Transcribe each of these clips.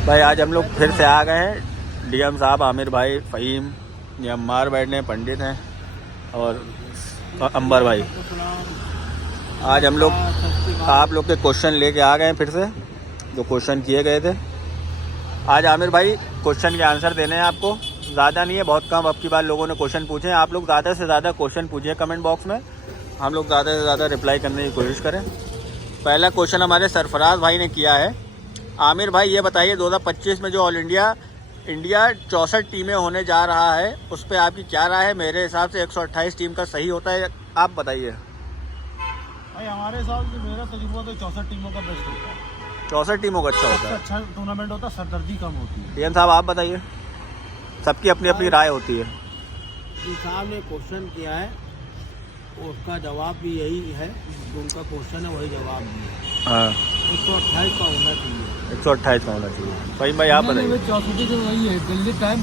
भाई आज हम लोग फिर से आ गए हैं। डीएम साहब, आमिर भाई, फ़हीम, ये अम्मार बैठने पंडित हैं और अंबर भाई। आज हम लोग आप लोग के क्वेश्चन लेके आ गए हैं फिर से, जो क्वेश्चन किए गए थे। आज आमिर भाई क्वेश्चन के आंसर देने हैं आपको। ज़्यादा नहीं है, बहुत कम अब की बार लोगों ने क्वेश्चन पूछे हैं। आप लोग ज़्यादा से ज़्यादा क्वेश्चन पूछिए कमेंट बॉक्स में, हम लोग ज़्यादा से ज़्यादा रिप्लाई करने की कोशिश करें। पहला क्वेश्चन हमारे सरफराज भाई ने किया है। आमिर भाई ये बताइए 2025 में जो ऑल इंडिया 64 टीमें होने जा रहा है, उस पर आपकी क्या राय है? मेरे हिसाब से 128 टीम का सही होता है, आप बताइए। भाई हमारे हिसाब से मेरा तजुर्बा तो 64 टीमों का बेस्ट होता है। 64 टीमों का अच्छा होता है, अच्छा टूर्नामेंट होता है, सरदर्दी कम होती है। डीएम साहब आप बताइए, सबकी अपनी अपनी राय होती है। जी साहब ने क्वेश्चन किया है, उसका जवाब भी यही है, जो उनका क्वेश्चन है वही जवाब भी है। हाँ, 128 का होना चाहिए। 128 का होना चाहिए। भाई आप बताइए। 64 तो वही है, जल्दी टाइम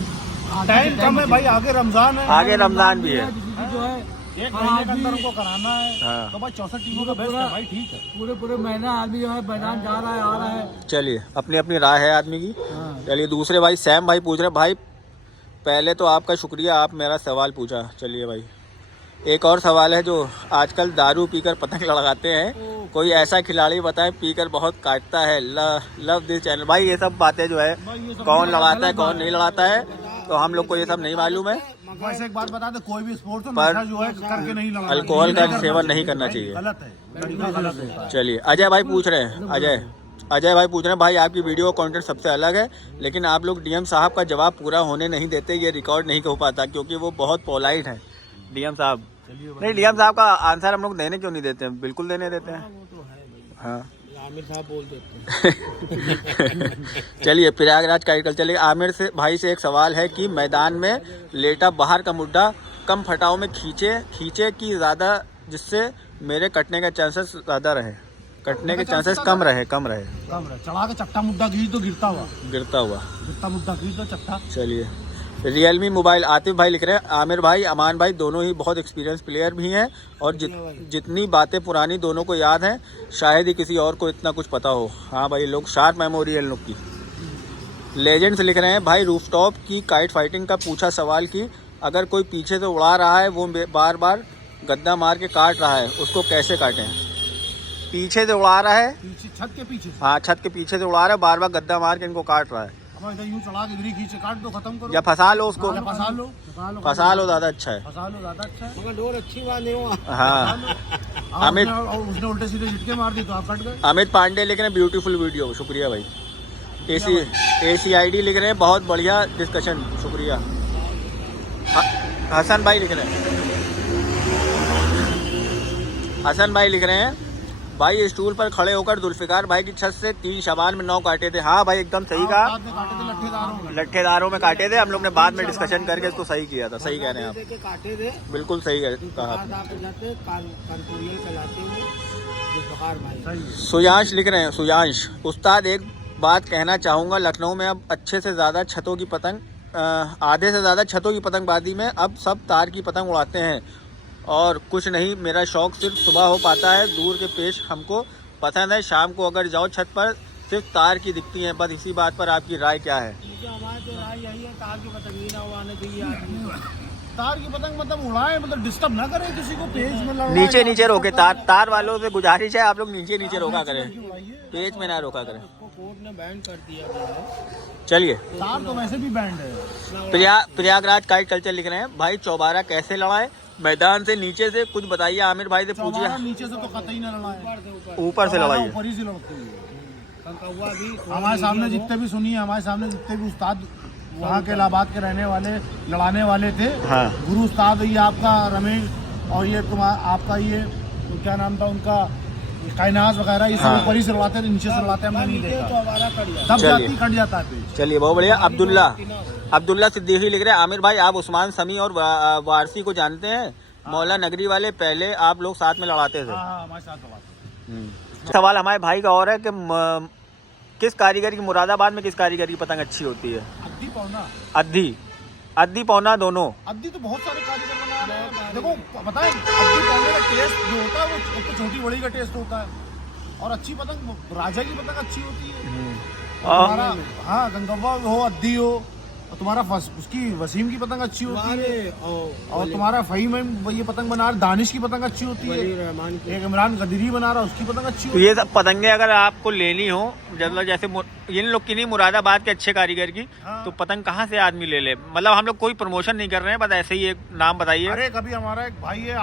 कम है भाई, आगे रमजान है, आगे रमजान भी है, जो है एक महीने के अंदर उनको कराना है। हाँ। तो भाई 64 टीमों का बेस्ट है भाई, ठीक है। पूरे महीना आदमी जो है मैदान जा रहा है, आ रहा है। चलिए अपनी अपनी राय है आदमी की। हाँ। चलिए दूसरे भाई सैम भाई पूछ रहे हैं। भाई पहले तो आपका शुक्रिया, आप मेरा सवाल पूछा। चलिए भाई एक और सवाल है, जो आजकल दारू पीकर पतंग लगाते हैं, कोई ऐसा खिलाड़ी बताए पीकर बहुत काटता है। Love this channel. भाई ये सब बातें जो है कौन लगाता है कौन नहीं लगाता है, तो हम लोग को ये सब नहीं मालूम है। वैसे एक बात बता दे, कोई भी स्पोर्ट्स हो पर नशा जो है करके नहीं लगाना, अल्कोहल का सेवन नहीं करना चाहिए, गलत है, गलत है। चलिए अजय भाई पूछ रहे हैं। अजय भाई पूछ रहे हैं, भाई आपकी वीडियो कंटेंट सबसे अलग है, लेकिन आप लोग डीएम साहब का जवाब पूरा होने नहीं देते, ये रिकॉर्ड नहीं हो पाता क्योंकि वो बहुत पोलाइट है। डीएम साहब नहीं, डीएम साहब का आंसर हम लोग देने क्यों नहीं देते हैं? बिल्कुल देने देते हैं। वो तो है भाई, हाँ आमिर साहब बोल देते हैं। चलिए प्रयागराज का चलिए। आमिर से भाई से एक सवाल है कि मैदान में लेटा बाहर का मुड्ढा कम फटाव में खींचे कि ज़्यादा, जिससे मेरे कटने का चांसेस ज़्यादा रहे, कटने के चांसेस कम रहे। चढ़ा के चट्टा मुद्दा खींच तो गिरता मुद्दा खींच तो चट्टा। चलिए रियलमी मोबाइल आतिफ भाई लिख रहे हैं, आमिर भाई अमान भाई दोनों ही बहुत एक्सपीरियंस प्लेयर भी हैं और जितनी बातें पुरानी दोनों को याद हैं, शायद ही किसी और को इतना कुछ पता हो। हाँ भाई, लोग शार्प मेमोरी है लोग की। लेजेंड्स लिख रहे हैं, भाई रूफटॉप की काइट फाइटिंग का पूछा सवाल कि अगर कोई पीछे से उड़ा रहा है, वो बार बार गद्दा मार के काट रहा है, उसको कैसे काटें? पीछे से उड़ा रहा है, पीछे छत के पीछे, हाँ छत के पीछे से उड़ा रहा है, बार बार गद्दा मार के इनको काट रहा है। यूं चढ़ा के इधर ही खींचे काट दो, खत्म करो, या फंसा लो उसको, फंसा लो ज़्यादा अच्छा है। ज्यादा अच्छा है। मगर डोर अच्छी बात नहीं हुआ। हाँ उसने उल्टे सीधे झटके मार दी तो आप कट गए। अमित पांडे लिख रहे हैं, ब्यूटीफुल वीडियो, शुक्रिया भाई। ACID लिख रहे हैं, बहुत बढ़िया डिस्कशन, शुक्रिया। हसन भाई लिख रहे हैं, भाई स्टूल पर खड़े होकर जुल्फिकार भाई की छत से 3 शबान में 9 काटे थे। हाँ भाई एकदम सही कहा, लट्ठेदारों में काटे थे। हम लोग ने बाद में डिस्कशन करके इसको सही किया था। सही कह रहे हैं आप, काटे थे, बिल्कुल सही कहा आपने। सुयांश लिख रहे हैं, सुयांश उस्ताद एक बात कहना चाहूँगा, लखनऊ में अब आधे से ज़्यादा छतों की पतंगबाजी में अब सब तार की पतंग उड़ाते हैं और कुछ नहीं। मेरा शौक सिर्फ सुबह हो पाता है, दूर के पेश हमको पसंद है, शाम को अगर जाओ छत पर सिर्फ तार की दिखती हैं। बस इसी बात पर आपकी राय क्या है? हमारी तो राय यही है, तार की पतंग ही ना उड़ाने चाहिए आदमी। तार की पतंग मतलब उड़ाए, मतलब डिस्टर्ब ना करें किसी को, पेज में लड़ाए, नीचे रोके। तार वालों से गुजारिश है, आप लोग नीचे रोका करें, पेज में ना रोका करें। कोर्ट ने बैन कर दिया है। चलिए तार तो वैसे भी बैंड है। प्रयागराज काइट कल्चर लिख रहे हैं, भाई चौबारा कैसे लड़ाए? मैदान से नीचे से कुछ बताइए, आमिर भाई से पूछिए। नीचे से तो कतई ना लड़ाए, ऊपर से लड़ाइए। ऊपर ही से लड़ती है। हमारे सामने जितने भी सुनिए, हमारे सामने जितने भी उस्ताद वहाँ के इलाहाबाद के रहने वाले लड़ाने वाले थे, हाँ। गुरु उस्ताद ये आपका रमेश और ये आपका ये क्या नाम था उनका, कायनाज वगैरह, ये सब ऊपर ही से लड़ाते थे, नीचे से लड़ाते हमने नहीं देखा। तब जाती कट जाता है। चलिए बहुत बढ़िया। अब्दुल्ला सिद्दीकी लिख रहे हैं, आमिर भाई आप उस्मान समी और वारसी को जानते हैं? मौला नगरी वाले पहले आप लोग साथ में लड़ाते थे। हमारे साथ लड़ाते। सवाल हमारे भाई का और है कि किस कारीगर की, मुरादाबाद में किस कारीगर की पतंग अच्छी होती है? अद्दी पौना, अद्दी पौना दोनों। अद्दी तो बहुत सारे कारीगर बना रहे हैं। देखो पता है, अद्दी पौने का टेस्ट जो होता है वो तो छोटी बड़ी का टेस्ट होता है, और अच्छी पतंग राजा की पतंग अच्छी होती है। तुम्हारा हाँ गंगव्वा हो, अद्दी हो, और तुम्हारा उसकी वसीम की पतंग अच्छी होती है, और तुम्हारा फहीम ये पतंग बना रहा, दानिश की पतंग अच्छी होती है, एक इमरान गदरी बना रहा उसकी पतंग अच्छी तो होती है। ये सब पतंगे अगर आपको लेनी हो, मतलब जैसे इन लोग की नहीं, मुरादाबाद के अच्छे कारीगर की, हाँ। तो पतंग कहाँ से आदमी ले ले? मतलब हम लोग कोई प्रमोशन नहीं कर रहे हैं, बस ऐसे ही एक नाम बताइए। अरे कभी हमारा एक भाई है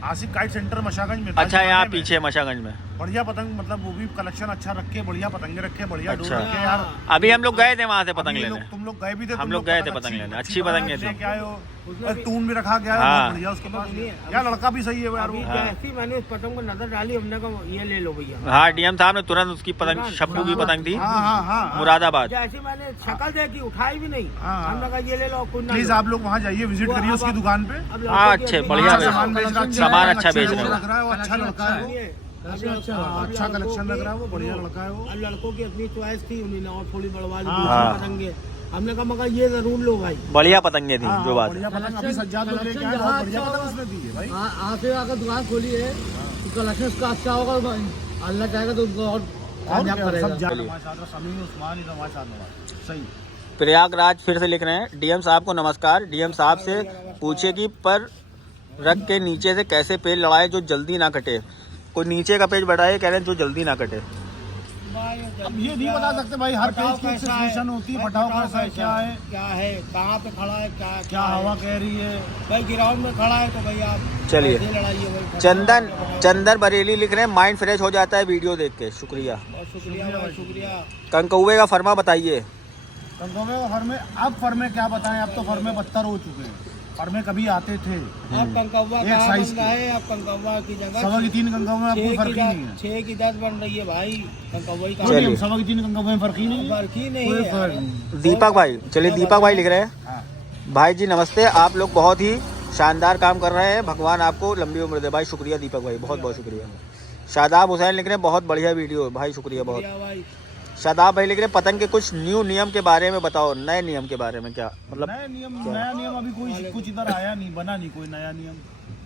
आसिफ काइट सेंटर मशागंज में। अच्छा, यहाँ पीछे मशागंज में बढ़िया पतंग, मतलब वो भी कलेक्शन अच्छा रखे, बढ़िया पतंगे रखे, बढ़िया अच्छा। डोर रखे यार। अभी हम लोग गए थे वहाँ से पतंग अभी लेने। तुम लोग गए भी थे, हम लोग गए थे पतंग लेने, अच्छी पतंगे थी। क्या है वो तून भी रखा गया है, हाँ। बढ़िया उसके पास यार, लड़का भी सही है यार वो। जैसी मैंने उस पतंग को नजर डाली, हमने कहा ये ले लो भैया। हाँ, डीएम साहब ने तुरंत उसकी पतंग, शप्पू की पतंग थी, हाँ मुरादाबाद। जैसी मैंने शक्ल देखी, उठाई भी नहीं, हाँ। हमने कहा ये ले लो। प्लीज आप लोग वहाँ जाइए, विजिट करिए उसकी दुकान पे। हाँ, अच्छे बढ़िया सामान बेच रहा है, सामान अच्छा बेच रहा है। रख रहा है वो, अच्छा लड़का है वो, अच्छा कलेक्शन रख रहा है वो, बढ़िया लड़का है वो। अब लड़कों की अपनी चॉइस थी, उन्होंने और थोड़ी बढ़वा ली, हाँ। दूसरी पतंगे। हमने कहा मगर ये जरूर लो भाई, बढ़िया पतंगे थी, जो बात है। बढ़िया पतंग अभी सज्जाद लोग लेके आए, बहुत बढ़िया पतंग उसने दी है भाई। आज से अगर दुकान खोली है तो कलेक्शन उसका अच्छा होगा, अल्लाह चाहेगा तो उनको और कामयाब करेगा। सब जाने हमारे साथ, समीर उस्मान इधर हमारे साथ में सही। प्रयागराज फिर से लिख रहे हैं, डीएम साहब को नमस्कार। डीएम साहब से पूछे कि पर रख के नीचे से कैसे पेज लड़ाए जो जल्दी ना कटे। कोई नीचे का पेज बढ़ाए, कह रहे हैं जो जल्दी ना कटे। अब ये नहीं बता सकते भाई, हर पेज की सिचुएशन होती है, फटाव कैसा है, क्या है, कहाँ पे खड़ा है, क्या हवा कह रही है भाई। ग्राउंड में खड़ा है तो भाई आप चलिए। ऐसे लड़ाइए भाई। चंदन बरेली लिख रहे हैं, माइंड फ्रेश हो जाता है वीडियो देख के, शुक्रिया। बहुत शुक्रिया भाई, शुक्रिया। कंकौवे का फरमा बताइए। कंकौवे का फर्मे, अब फर्मे क्या बताएं, अब तो फर्मे बदतर हो चुके हैं। फर्मे कभी आते थे, अब कंकौवा एक कहाँ साइज बन रहा है, अब कंकौवा की जगह सवा की 3 कंकौवे में अब कोई फर्क ही नहीं है। 6 की 10 बन रही है भाई, कंकौवा का चलिए। सवा की 3 कंकौवे में फर्क ही नहीं है, फर्क ही नहीं कोई है। फर्क नहीं। दीपक भाई, चलिए दीपक भाई लिख रहे हैं, हाँ। भाई जी नमस्ते, आप लोग बहुत ही शानदार काम कर रहे हैं, भगवान आपको लंबी उम्र दे। भाई शुक्रिया दीपक भाई, बहुत बहुत शुक्रिया। शादाब हुसैन लिख रहे हैं, बहुत बढ़िया वीडियो, भाई शुक्रिया बहुत। शुक्रिया भाई। शादाब भाई लिख रहे हैं, पतंग के कुछ न्यू नियम के बारे में बताओ, नए नियम के बारे में, क्या मतलब? नया नियम अभी कोई कुछ इधर आया नहीं, बना नहीं कोई नया नियम।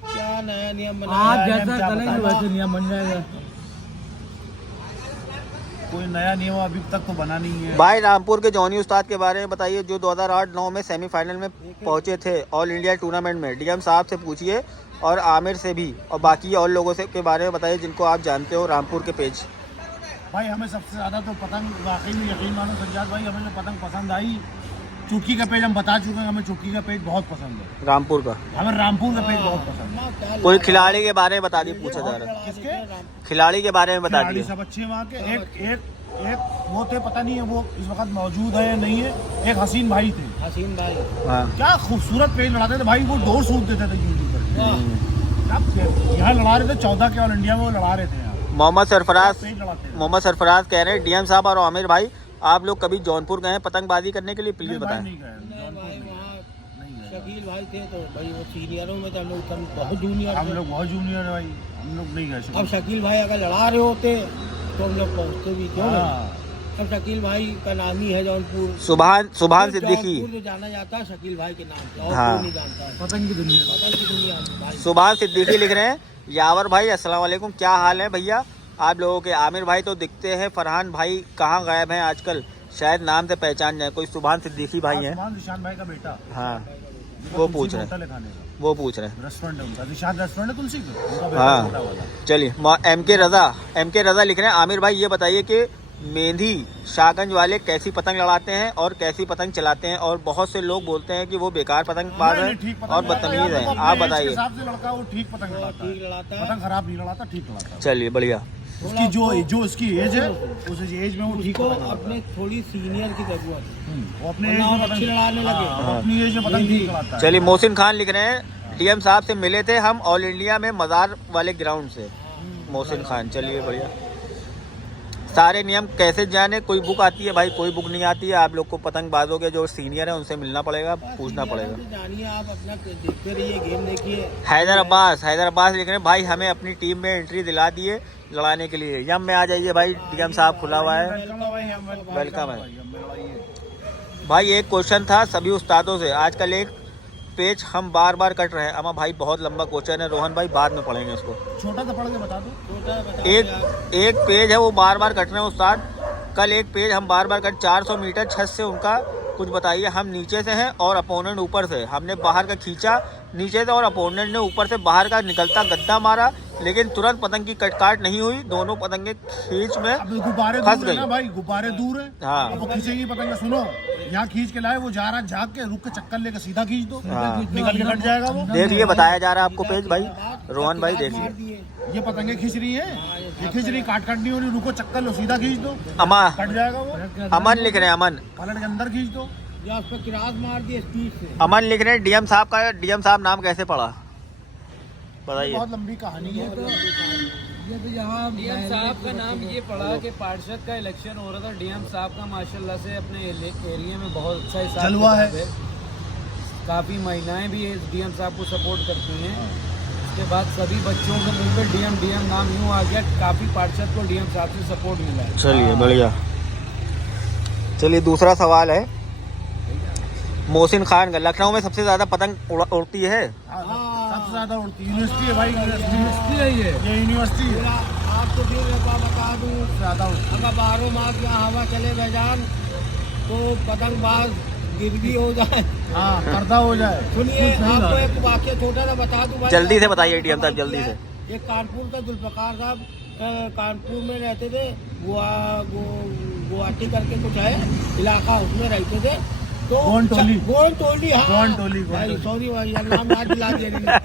क्या नया नियम बना? आज नियम जैसा क्या करेंगे बताएं? वैसे नियम बन जाएगा। कोई नया नियम अभी तक तो बना नहीं है। भाई रामपुर के जॉनी उस्ताद के बारे में बताइए, जो 2008-9 में सेमीफाइनल में पहुंचे थे ऑल इंडिया टूर्नामेंट में। डीएम साहब से पूछिए और आमिर से भी, और बाकी और लोगों से के बारे में बताइए जिनको आप जानते हो रामपुर के पेज। भाई हमें सबसे ज़्यादा तो पतंग, वाकई में यकीन मानो सज्जाद भाई, हमें जो पतंग पसंद आई, चुटकी का पेज हम बता चुके हैं, हमें चुटकी का पेज बहुत पसंद है। रामपुर का हमें रामपुर का पेज बहुत पसंद है। कोई खिलाड़ी के बारे में बता दिए, पूछा जा रहा है। किसके खिलाड़ी के बारे में बता खिलाड़ी दिए। सब अच्छे वहाँ के। एक वो थे, पता नहीं है वो इस वक्त मौजूद है या नहीं है, एक हसीन भाई थे, हसीन भाई हाँ। क्या खूबसूरत पेज लड़ाते थे भाई, वो डोर सूट देते थे यूट्यूब पर। अब यहाँ लड़ा रहे थे 14 के ऑल इंडिया में, वो लड़ा रहे थे यहाँ मोहम्मद सरफराज, पेज लड़ाते थे। मोहम्मद सरफराज कह रहे हैं, डीएम साहब और आमिर भाई, आप लोग कभी जौनपुर गए हैं पतंगबाजी करने के लिए? प्लीज नहीं भाई, बताएं। नहीं गए जौनपुर भाई नहीं। वहाँ शकील भाई थे तो भाई वो सीनियरों में तो हम लोग बहुत जूनियर हम थे। लोग बहुत जूनियर है भाई, हम लोग नहीं गए। अब शकील भाई अगर लड़ा रहे होते तो हम लोग पहुँचते भी क्यों नहीं। हाँ। अब शकील भाई का नाम ही है जौनपुर। सुभान सिद्दीकी, जौनपुर जो जाना जाता है शकील भाई के नाम से, और हाँ। कोई नहीं जानता है पतंग की दुनिया में। पतंग की दुनिया में भाई। सुभान सिद्दीकी लिख रहे हैं, यावर भाई अस्सलाम वालेकुम, क्या हाल है भैया आप लोगों के? आमिर भाई तो दिखते हैं, फरहान भाई कहाँ गायब हैं आजकल, शायद नाम से पहचान जाए। कोई सुभान सिद्दीकी भाई हैं, आसमान निशान भाई का बेटा, हाँ, वो पूछ रहे हैं, होटल है खाने का, वो पूछ रहे हैं। रेस्टोरेंट है उनका, निशान रेस्टोरेंट है तुलसी का, उनका बेटा हाँ। छोटा वाला। चलिए, एम के रजा लिख रहे हैं, आमिर भाई ये बताइए कि मेंधी शाहगंज वाले कैसी पतंग लड़ाते हैं और कैसी पतंग चलाते हैं, और बहुत से लोग बोलते हैं कि वो बेकार पतंगबाज नहीं, हैं ठीक पतंग और लड़ाता है बदतमीज यार, हैं, वो अपने आप एज के बताइए। हिसाब से लड़का वो ठीक पतंग लड़ाता है, ठीक लड़ाता है। पतंग खराब नहीं लड़ाता, ठीक लड़ाता है। चलिए बढ़िया। उसकी जो उसकी एज है, उस एज में वो ठीक उसको पतंग लड़ाता अपने है। थोड़ी सीनियर की जरूरत है। वो अपने एज वरना में वो पतंग अच्छी लड़ाने लगे। हाँ, वो अपनी एज में पतंग ठीक लड़ाता है। चलिए, मोहसिन खान लिख रहे हैं, डीएम साहब से मिले थे हम ऑल इंडिया में मज़ार वाले ग्राउंड से। मोहसिन खान, चलिए बढ़िया। सारे नियम कैसे जाने, कोई बुक आती है? भाई कोई बुक नहीं आती है, आप लोग को पतंगबाजों के जो सीनियर हैं उनसे मिलना पड़ेगा, पूछना पड़ेगा। जानिए, आप अपना देखते रहिए, गेम देखिए। हैदर अब्बास लिख रहे हैं, भाई हमें अपनी टीम में एंट्री दिला दिए लड़ाने के लिए, यम में आ जाइए भाई, डीएम साहब खुला हुआ है, वेलकम है भाई। एक क्वेश्चन था सभी उस्तादों से, आजकल एक पेज हम बार बार कट रहे हैं। अमा भाई बहुत लंबा क्वेश्चन है, रोहन भाई बाद में पढ़ेंगे इसको। छोटा सा पढ़ के बता दो। छोटा बता एक पेज है वो बार बार कट रहे हैं उस्ताद, कल एक पेज हम बार बार कर 400 मीटर छत से उनका कुछ बताइए, हम नीचे से हैं और अपोनेंट ऊपर से, हमने बाहर का खींचा नीचे से और अपोनेंट ने ऊपर से बाहर का निकलता गद्दा मारा, लेकिन तुरंत पतंग की कटकाट नहीं हुई, दोनों पतंगे खींच में गुब्बारे फंस दूर है गई। ना भाई, गुब्बारे दूर है। हाँ। अब वो खींचेगी पतंग, सुनो यहाँ खींच के लाए, वो जा रहा झाग के, रुक के चक्कर लेके सीधा खींच दो, हाँ। निकल के कट जाएगा वो। देखिए बताया जा रहा है आपको पेज भाई, रोहन भाई देखिए, ये पतंगे खींच रही है, ये खींच रही, काट नहीं हो रही, रुको चक्कर लो, सीधा खींच दो, अमा कट जाएगा वो। अमन लिख रहे हैं, अमन पलट के अंदर खींच दो। या उस पर किरास मार दिए स्पीड से। अमन लिख रहे हैं डीएम साहब का, डीएम साहब नाम कैसे पड़ा बताइए। बहुत लंबी कहानी है। ये तो यहाँ डीएम साहब का नाम ये पड़ा कि पार्षद का इलेक्शन हो रहा था, डीएम साहब का माशाल्लाह से अपने एरिया में बहुत अच्छा हिसाब जलवा है। काफ़ी महिलाएं भी डीएम साहब को सपोर्ट करती हैं। उसके बाद सभी बच्चों के मुंह पे डीएम नाम यूँ आ गया, काफ़ी पार्षद को डीएम साहब से सपोर्ट मिला है। चलिए बढ़िया। चलिए दूसरा सवाल है, मोहसिन खान का, लखनऊ में सबसे ज्यादा पतंग उड़ती है? सबसे ज्यादा उड़ती यूनिवर्सिटी है भाई, यूनिवर्सिटी है ये यूनिवर्सिटी है, आपको फिर एक बात बता दूँ, ज्यादा उड़ती। अगर 12 मास यहाँ हवा चले भाईजान तो पतंगबाज गिर भी हो जाए। हाँ, पर्दा हो जाए। सुनिए, आपको एक वाक्य छोटा सा बता दूँ भाई, जल्दी से बताइए डीएम साहब, जल्दी से। एक कानपुर का जुल्फकार साहब कानपुर में रहते थे, गुवाहाटी करके कुछ है इलाका, उसमें रहते थे। तो गोवन टोली। गोवन टोली, हाँ गोवन टोली, सॉरी भाई नाम याद दिला दिया।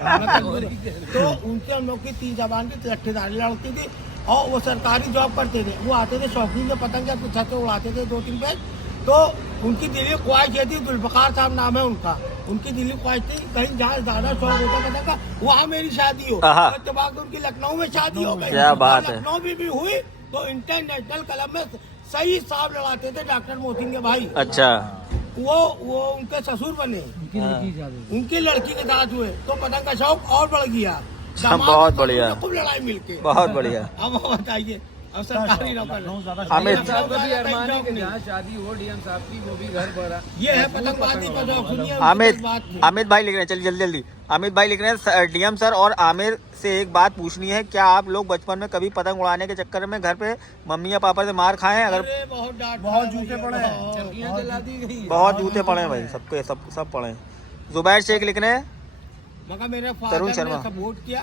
तो उनसे हम लोग की 3 जबान की लट्ठेदारी लड़ती थी और वो सरकारी जॉब करते थे। वो आते थे शौकीन में पतंग छत से उड़ाते थे 2-3 पेज। तो उनकी दिली ख्वाहिश ये थी, जुल्फकार साहब नाम है उनका, उनकी दिली ख्वाहिश थी कहीं जहाँ ज्यादा शौक होता पतंग का वहाँ मेरी शादी हो। इत्तेफाक तो उनकी लखनऊ में शादी हो गई। क्या बात है। लखनऊ भी हुई तो इंटरनेशनल क्लब में सही साहब लड़ाते थे डॉक्टर मोहसिन के भाई। अच्छा, वो उनके ससुर बने, उनकी लड़की के साथ हुए तो पतंग का शौक और बढ़ गया। बहुत बढ़िया, खूब लड़ाई मिलके। बहुत बढ़िया। अब बताइए, अब सरकारी नौकर अमित साहब का भी अरमान है कि जहाँ शादी हो डीएम साहब की वो भी घर भरा। ये है पतंगबाजी का शौक। सुनिए अमित भाई लिख रहे हैं, चलिए जल्दी। अमित भाई लिख रहे हैं, डीएम सर और आमिर से एक बात पूछनी है, क्या आप लोग बचपन में कभी पतंग उड़ाने के चक्कर में घर पे मम्मी या पापा से मार खाए हैं? अगर बहुत डांट, बहुत जूते पड़े हैं, चरखियाँ जला दी गई। बहुत जूते पड़े हैं भाई, सबके सब पड़े हैं। जुबैर शेख लिख रहे हैं, मगर मेरे तरुण फादर शर्मा। ने सपोर्ट किया,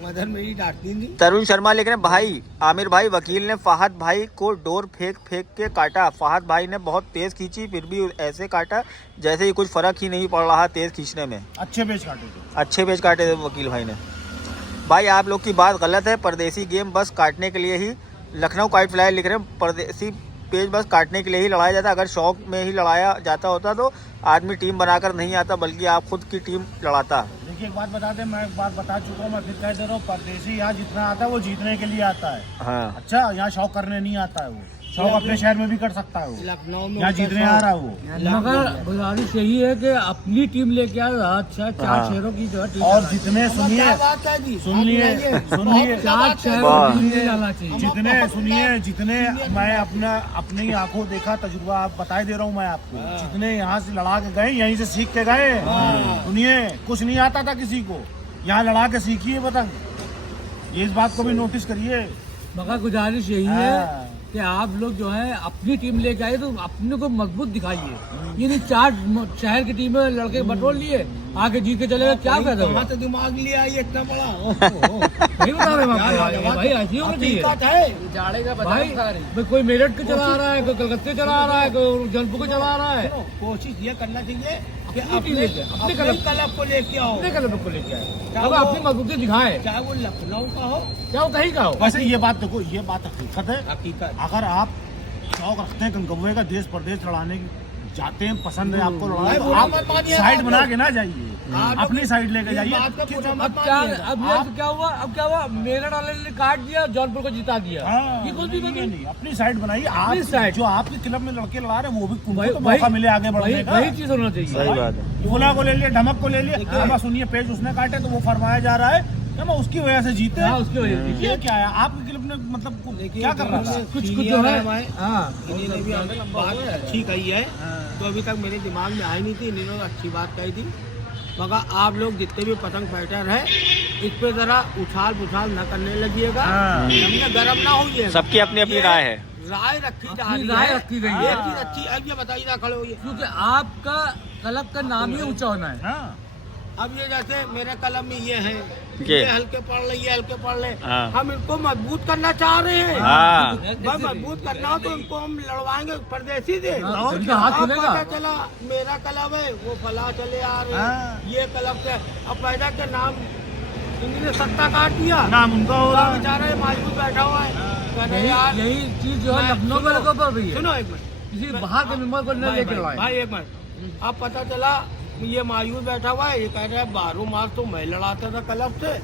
मदर मेरी डांटती नहीं। तरुण शर्मा लिख रहे हैं, भाई आमिर भाई वकील ने फाहद भाई को डोर फेंक के काटा, फाहद भाई ने बहुत तेज खींची फिर भी ऐसे काटा जैसे ही कुछ फर्क ही नहीं पड़ रहा तेज खींचने में। अच्छे पेज काटे थे। अच्छे पेज काटे थे वकील भाई ने। भाई आप लोग की बात गलत है, परदेसी गेम बस काटने के लिए ही, लखनऊ काइट फ्लायर लिख रहे हैं, परदेसी पेज बस काटने के लिए ही लड़ाया जाता, अगर शौक में ही लड़ाया जाता होता तो आदमी टीम बनाकर नहीं आता, बल्कि आप खुद की टीम लड़ाता। देखिए एक बात बता दें, मैं एक बात बता चुका हूँ, मैं फिर कह दे रहा हूँ, परदेसी यहाँ जितना आता है वो जीतने के लिए आता है। हाँ, अच्छा, यहाँ शौक करने नहीं आता है, वो शौक अपने शहर में भी कर सकता है, वो लखनऊ में यहाँ जीतने आ रहा है वो। मगर गुजारिश यही है कि अपनी टीम लेके आए, अच्छा 4 शहरों की जो है टीम और जितने सुनिए, सुनिए 4 शहरों की टीम नहीं लाना चाहिए। जितने मैं अपनी आंखों देखा तजुर्बा आप बताए दे रहा हूँ मैं आपको, जितने यहाँ से लड़ा के गए यहीं से सीख के गए। सुनिए, कुछ नहीं आता था किसी को, यहाँ लड़ा के सीखिए पतंग, ये इस बात को भी नोटिस करिए। मगर गुजारिश यही है कि आप लोग जो है अपनी टीम लेके आए तो अपने को मजबूत दिखाइए। ये नहीं 4 शहर की टीमें लड़के बटोर लिए आगे जीत के चलेगा, क्या फायदा हुआ? तो दिमाग लिया ये इतना बड़ा। नहीं बता रहे भाई, ऐसी होना चाहिए जाड़े का भाई। कोई मेरठ को चला रहा है, कोई कलकत्ते चला रहा है, कोई जौनपुर को चला रहा है। कोशिश ये करना चाहिए कि अपने क्लब को लेके आओ, अपने क्लब को लेके आए, अब अपनी मजबूती दिखाए, चाहे वो लखनऊ का हो क्या वो कहीं का हो। वैसे ये बात देखो, ये बात हकीकत है। हकीकत, अगर आप शौक रखते हैं गंगव्वे का देश प्रदेश लड़ाने की, जाते हैं, पसंद है आपको लड़ाई, तो बुरा आप मत मानिए, साइड आप बना लोग। के ना जाइए, अपनी साइड लेके जाइए। अब क्या हुआ, मेरठ वाले ने काट दिया, जौनपुर को जिता दिया। हाँ, ये कुछ भी नहीं, अपनी साइड बनाइए। आप साइड। जो आपके क्लब में लड़के लड़ा रहे हैं वो भी उनको तो मौका मिले आगे बढ़ने का। वही चीज होना चाहिए। सही बात है। टोला को ले लिए, ढमक को ले लिए, अब सुनिए पेज उसने काटे तो वो फरमाया जा रहा है कि मैं उसकी वजह से जीते। हाँ, उसकी वजह से। ये क्या है, आपके क्लब ने मतलब क्या कर रहा है? कुछ जो है, हाँ, इन्होंने भी बात अच्छी कही है, तो अभी तक मेरे दिमाग में आई नहीं थी, इन्होंने अच्छी बात कही थी। मगर आप लोग जितने भी पतंग फाइटर है, इस पे जरा उछाल पुछाल न करने लगिएगा, हमने गर्म ना होइए। सबकी अपनी अपनी राय है। राय रखी जा अपनी रही राय है। रखी गई है। एक चीज अच्छी अब ये बताइए ना, खड़े होइए। क्योंकि आपका क्लब का नाम ही ऊंचा होना है। हाँ। अब ये जैसे मेरे कलम में ये है, ये। ये हल्के पढ़ ले, ये हल्के पढ़ ले, हाँ। हम इनको मजबूत करना चाह रहे हैं। हाँ भाई मजबूत करना हो तो इनको हम लड़वाएंगे परदेसी से। हाँ, इनका हाथ अब खुलेगा। पता चला मेरा क्लब है, वो फला चले आ रहे हाँ। हैं, ये क्लब से अब पैदा के नाम इन्होंने सत्ता काट दिया, नाम उनका हो रहा है। बेचारा मजबूत बैठा हुआ है। कहने यही यार यही चीज जो है मैं- लखनऊ सुनो, वाले के ऊपर भी है। सुनो एक मिनट, किसी बाहर के मेंबर को न लेकर आए। भाई एक मिनट, अब पता चला ये मायूस बैठा हुआ है, ये कह रहा है 12 मार्च तो मैं लड़ाता था क्लब से,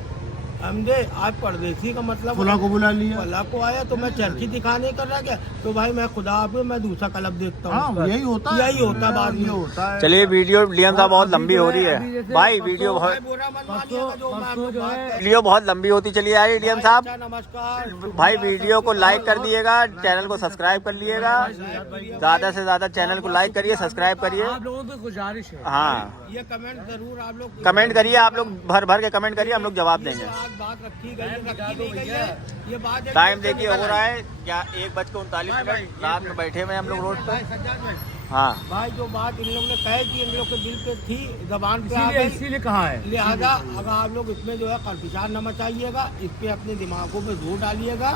समझे। आज परदेसी का मतलब फुला को बुला लिया। फला को आया तो मैं चरखी दिखाने कर रहा क्या, तो भाई मैं खुदा आप मैं दूसरा क्लब देखता हाँ हूँ। यही होता है, यही होता है बाद में। ये होता है। चलिए वीडियो डीएम साहब बहुत लंबी हो रही अभी है जैसे भाई, परसों- वीडियो भाई बहुत बुरा मत मानिएगा परसों- जो मैं परसों आपको जो बात है- कर- वीडियो बहुत लंबी होती चली आ रही है डीएम साहब। अच्छा, नमस्कार। भाई वीडियो को लाइक कर दिएगा, चैनल को सब्सक्राइब कर लिएगा, ज्यादा से ज्यादा चैनल को लाइक करिए, सब्सक्राइब करिए। आप लोगों की गुजारिश है। हाँ ये कमेंट जरूर आप लोग कमेंट करिए, आप लोग भर भर के कमेंट करिए, हम लोग जवाब ये देंगे। जो आज बात रखी गई है, रखी नहीं गई है, ये बात एक टाइम दिन से देखिए निकल हो रहा आई। है क्या, 1:39 रात में बैठे हुए हैं हम लोग रोड भाई पे। सज्जाद भाई, हाँ भाई जो बात इन लोगों ने कही थी, इन लोग के दिल पे थी, जबान पे आ इसीलिए गई, इसीलिए कहा है। लिहाजा अगर आप लोग इसमें जो है खरपिशार न मचाइएगा, इस पे अपने दिमागों पे जोर डालिएगा।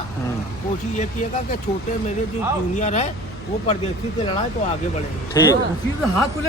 कोशिश ये कीजिएगा कि छोटे मेरे जो जूनियर है वो परदेसी से लड़ाए तो आगे बढ़ेंगे। ठीक है। उसी से हाथ खुले